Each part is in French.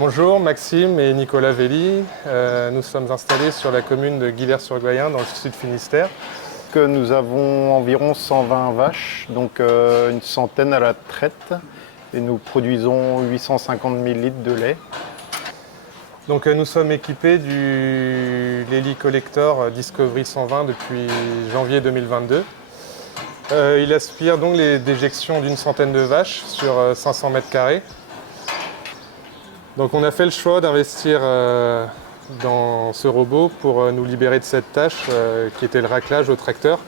Bonjour, Maxime et Nicolas Velli. Nous sommes installés sur la commune de Guillers-sur-Goyen dans le sud Finistère. Nous avons environ 120 vaches, donc une centaine à la traite, et nous produisons 850 000 litres de lait. Donc, nous sommes équipés du Lely Collector Discovery 120 depuis janvier 2022. Il aspire donc les déjections d'une centaine de vaches sur 500 mètres carrés. Donc on a fait le choix d'investir dans ce robot pour nous libérer de cette tâche qui était le raclage au tracteur.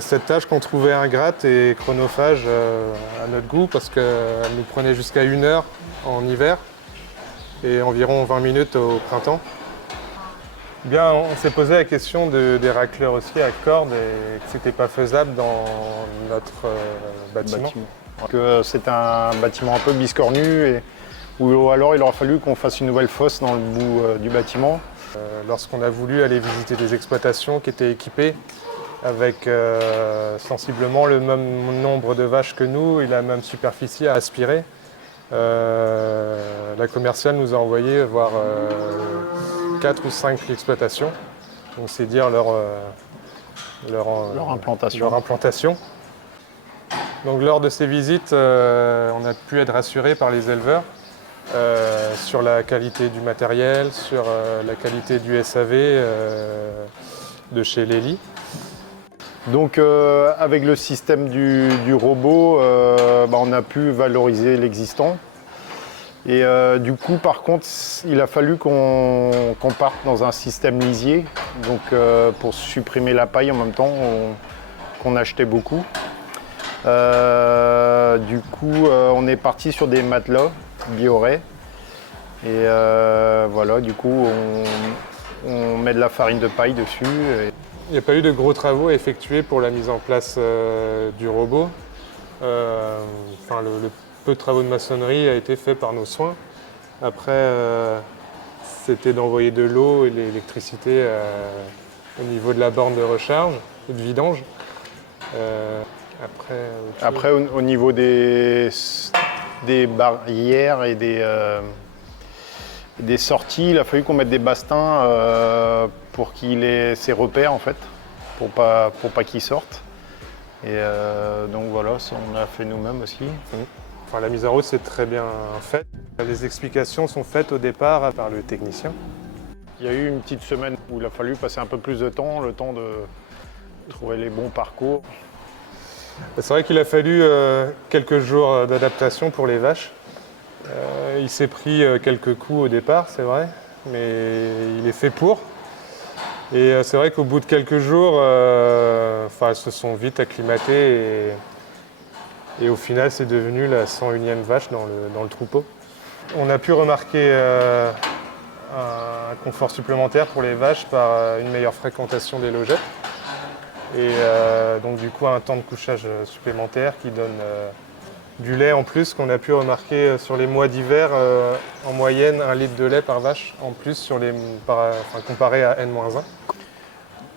Cette tâche qu'on trouvait ingrate et chronophage à notre goût parce qu'elle nous prenait jusqu'à 1 heure en hiver et environ 20 minutes au printemps. Bien, on s'est posé la question des racleurs aussi à cordes et que c'était pas faisable dans notre bâtiment. C'est un bâtiment un peu biscornu ou alors il aura fallu qu'on fasse une nouvelle fosse dans le bout du bâtiment. Lorsqu'on a voulu aller visiter des exploitations qui étaient équipées avec sensiblement le même nombre de vaches que nous et la même superficie à aspirer, la commerciale nous a envoyé voir 4 ou 5 exploitations. Donc c'est dire leur implantation. Donc lors de ces visites, on a pu être rassuré par les éleveurs sur la qualité du matériel, sur la qualité du SAV de chez Lely. Donc avec le système du robot, on a pu valoriser l'existant. Et du coup, par contre, il a fallu qu'on parte dans un système lisier, donc pour supprimer la paille en même temps qu'on achetait beaucoup. Du coup, on est parti sur des matelas Bioré. Et voilà, du coup, on met de la farine de paille dessus. Il n'y a pas eu de gros travaux à effectuer pour la mise en place du robot. Le peu de travaux de maçonnerie a été fait par nos soins. Après, c'était d'envoyer de l'eau et de l'électricité au niveau de la borne de recharge et de vidange. Après, au niveau des barrières et des sorties, il a fallu qu'on mette des bastings pour qu'il ait ses repères en fait, pour pas qu'il sorte. Et donc voilà, ça on l'a fait nous-mêmes aussi. Enfin, la mise en route c'est très bien faite. Les explications sont faites au départ par le technicien. Il y a eu une petite semaine où il a fallu passer un peu plus de temps, le temps de trouver les bons parcours. C'est vrai qu'il a fallu quelques jours d'adaptation pour les vaches. Il s'est pris quelques coups au départ, c'est vrai, mais il est fait pour. Et c'est vrai qu'au bout de quelques jours, elles se sont vite acclimatées et au final, c'est devenu la 101e vache dans le troupeau. On a pu remarquer un confort supplémentaire pour les vaches par une meilleure fréquentation des logettes. Et donc du coup un temps de couchage supplémentaire qui donne du lait en plus qu'on a pu remarquer sur les mois d'hiver, en moyenne 1 litre de lait par vache en plus comparé à N-1.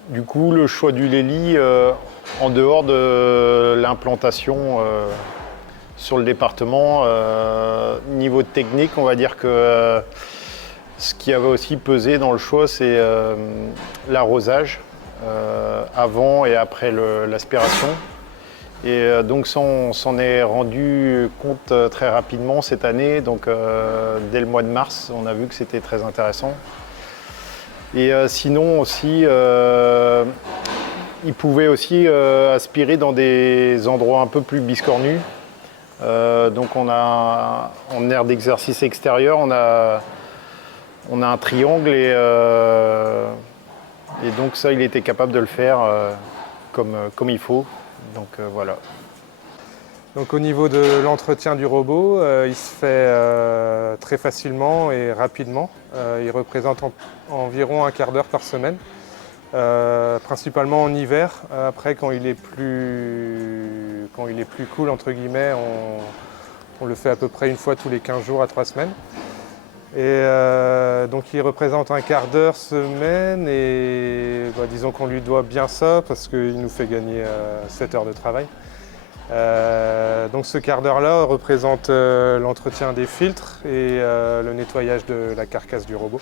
Du coup le choix du Lely, en dehors de l'implantation sur le département, niveau technique on va dire que ce qui avait aussi pesé dans le choix c'est l'arrosage. Avant et après l'aspiration. Et donc ça, on s'en est rendu compte très rapidement cette année. Donc dès le mois de mars, on a vu que c'était très intéressant. Et sinon aussi, il pouvait aussi aspirer dans des endroits un peu plus biscornus. Donc on a en aire d'exercice extérieur, on a un triangle et donc ça, il était capable de le faire comme il faut. Donc voilà. Donc au niveau de l'entretien du robot, il se fait très facilement et rapidement. Il représente environ un quart d'heure par semaine, principalement en hiver. Après, quand il est plus cool, entre guillemets, on le fait à peu près une fois tous les 15 jours à 3 semaines. Et donc il représente un quart d'heure semaine et disons qu'on lui doit bien ça parce qu'il nous fait gagner 7 heures de travail. Donc ce quart d'heure-là représente l'entretien des filtres et le nettoyage de la carcasse du robot.